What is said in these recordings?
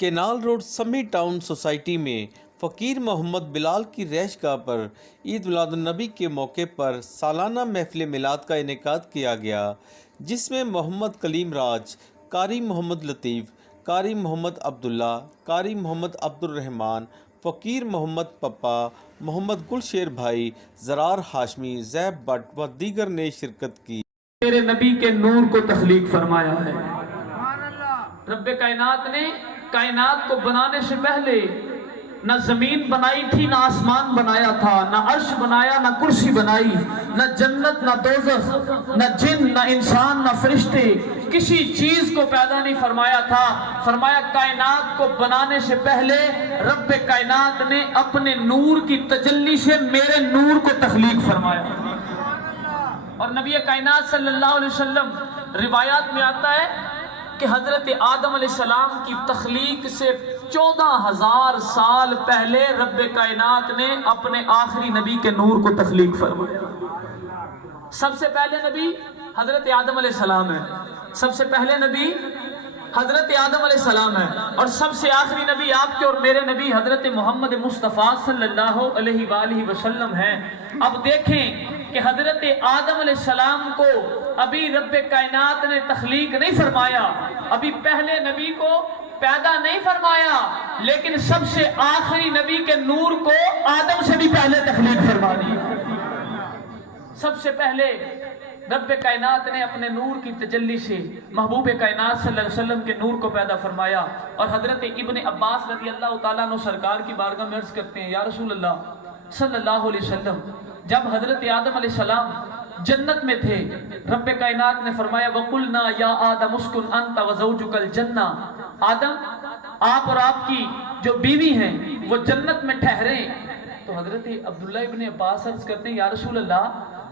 Canal road سمی town society میں فقیر محمد بلال کی رہائش گاہ پر عید میلاد النبی کے موقع پر سالانہ محفل میلاد کا انعقاد کیا گیا، جس میں محمد کلیم راج، قاری محمد لطیف، قاری محمد عبداللہ، قاری محمد عبد الرحمن، فقیر محمد پپا، محمد گلشیر بھائی، زرار ہاشمی، زیب بٹ و دیگر نے شرکت کی۔ میرے نبی کے نور کو تخلیق فرمایا ہے۔ رب کائنات نے کائنات کو بنانے سے پہلے نہ زمین بنائی تھی، نہ آسمان بنایا تھا، نہ عرش بنایا، نہ کرسی بنائی، نہ جنت، نہ دوزخ، نہ جن، نہ انسان، نہ فرشتے، کسی چیز کو پیدا نہیں فرمایا تھا۔ فرمایا کائنات کو بنانے سے پہلے رب کائنات نے اپنے نور کی تجلی سے میرے نور کو تخلیق فرمایا۔ اور نبی کائنات صلی اللہ علیہ وسلم روایات میں آتا ہے کہ حضرت آدم علیہ السلام کی تخلیق سے 14,000 سال پہلے رب کائنات نے اپنے آخری نبی کے نور کو تخلیق فرمایا۔ سب سے پہلے نبی حضرت آدم علیہ السلام ہے، سب سے پہلے نبی حضرت آدم علیہ السلام ہے، اور سب سے آخری نبی آپ کے اور میرے نبی حضرت محمد مصطفیٰ صلی اللہ علیہ وآلہ وسلم ہیں۔ اب دیکھیں کہ حضرت آدم علیہ السلام کو ابھی رب کائنات نے تخلیق نہیں فرمایا، ابھی پہلے نبی کو پیدا نہیں فرمایا، لیکن سب سے آخری نبی کے نور کو آدم سے بھی پہلے تخلیق فرما دی۔ سب سے پہلے رب کائنات نے اپنے نور کی تجلی سے محبوب کائنات صلی اللہ علیہ وسلم کے نور کو پیدا فرمایا، اور حضرت ابن عباس رضی اللہ تعالیٰ عنہ سرکار کی بارگاہ میں عرض کرتے ہیں، یا رسول اللہ صلی اللہ علیہ وسلم، جب حضرت آدم علیہ السلام جنت میں تھے، رب کائنات نے فرمایا وَقُلْنَا يَا آدَمُ اسْكُنْ أَنْتَ وَزَوْجُكَ الْجَنَّةَ، آدم آپ اور آپ کی جو بیوی ہیں وہ جنت میں ٹھہریں۔ تو حضرت عبداللہ ابن عباس عرض کرتے ہیں، یا رسول اللہ،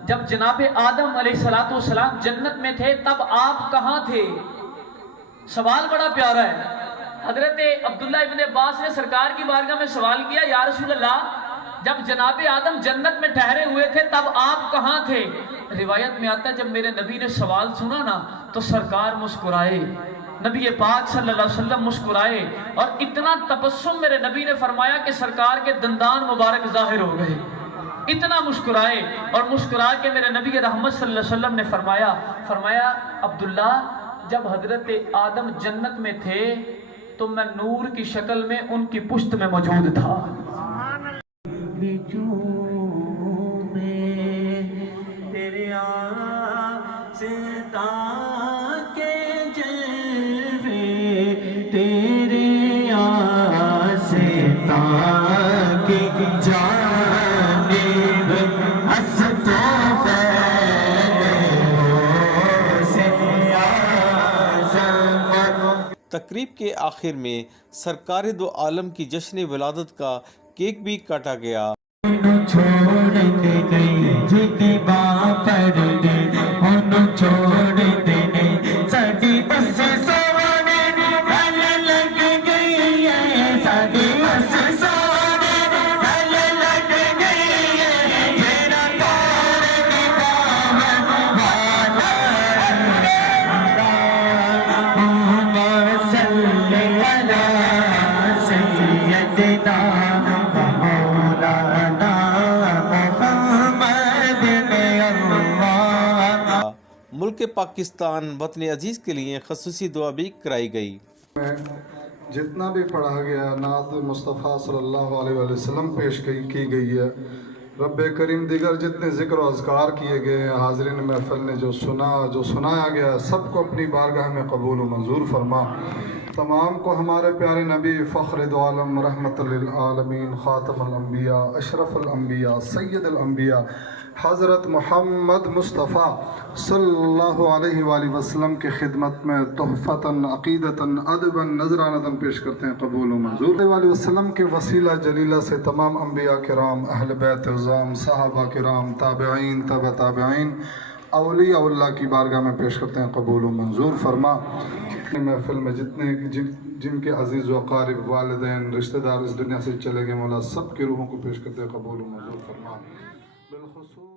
جب جناب آدم علیہ السلام جنت میں تھے تب آپ کہاں تھے؟ سوال بڑا پیارا ہے۔ حضرت عبداللہ ابن عباس نے سرکار کی بارگاہ میں سوال کیا، یا رسول اللہ، جب جناب آدم جنت میں ٹھہرے ہوئے تھے تب آپ کہاں تھے؟ روایت میں آتا ہے جب میرے نبی نے سوال سنا نا تو سرکار مسکرائے، نبی پاک صلی اللہ علیہ وسلم مسکرائے، اور اتنا تبسم میرے نبی نے فرمایا کہ سرکار کے دندان مبارک ظاہر ہو گئے، اتنا مسکرائے، اور مسکرا کے میرے نبی رحمت صلی اللہ علیہ وسلم نے فرمایا عبداللہ، جب حضرت آدم جنت میں تھے تو میں نور کی شکل میں ان کی پشت میں موجود تھا۔ تیرے آستا کے جلوے، تیرے آستا کی جانب ہستوں تقریب کے آخر میں سرکار دو عالم کی جشن ولادت کا کیک بھی کاٹا گیا۔ ملک پاکستان وطن عزیز کے لیے خصوصی دعا بھی کرائی گئی۔ جتنا بھی پڑھا گیا نعت مصطفیٰ صلی اللہ علیہ وآلہ وسلم پیش کی گئی ہے، رب کریم دیگر جتنے ذکر و اذکار کیے گئے ہیں، حاضرین محفل نے جو سنایا گیا، سب کو اپنی بارگاہ میں قبول و منظور فرما۔ تمام کو ہمارے پیارے نبی فخر دو عالم رحمت للعالمین خاتم الانبیاء اشرف الانبیاء سید الانبیاء حضرت محمد مصطفیٰ صلی اللہ علیہ وآلہ وسلم کی خدمت میں تحفتاً عقیدتاً ادباً نذرانتاً پیش کرتے ہیں، قبول و منظور۔ علیہ وآلہ وسلم کے وسیلہ جلیلہ سے تمام انبیاء کرام، اہل بیت عظام، صحابہ کرام، تابعین، تبع تابعین، اولیاء اللہ کی بارگاہ میں پیش کرتے ہیں، قبول و منظور فرما۔ محفل میں جن کے عزیز و اقارب، والدین، رشتہ دار اس دنیا سے چلے گئے، مولا سب کی روحوں کو پیش کرتے ہیں، قبول و منظور فرما۔ بالخصوص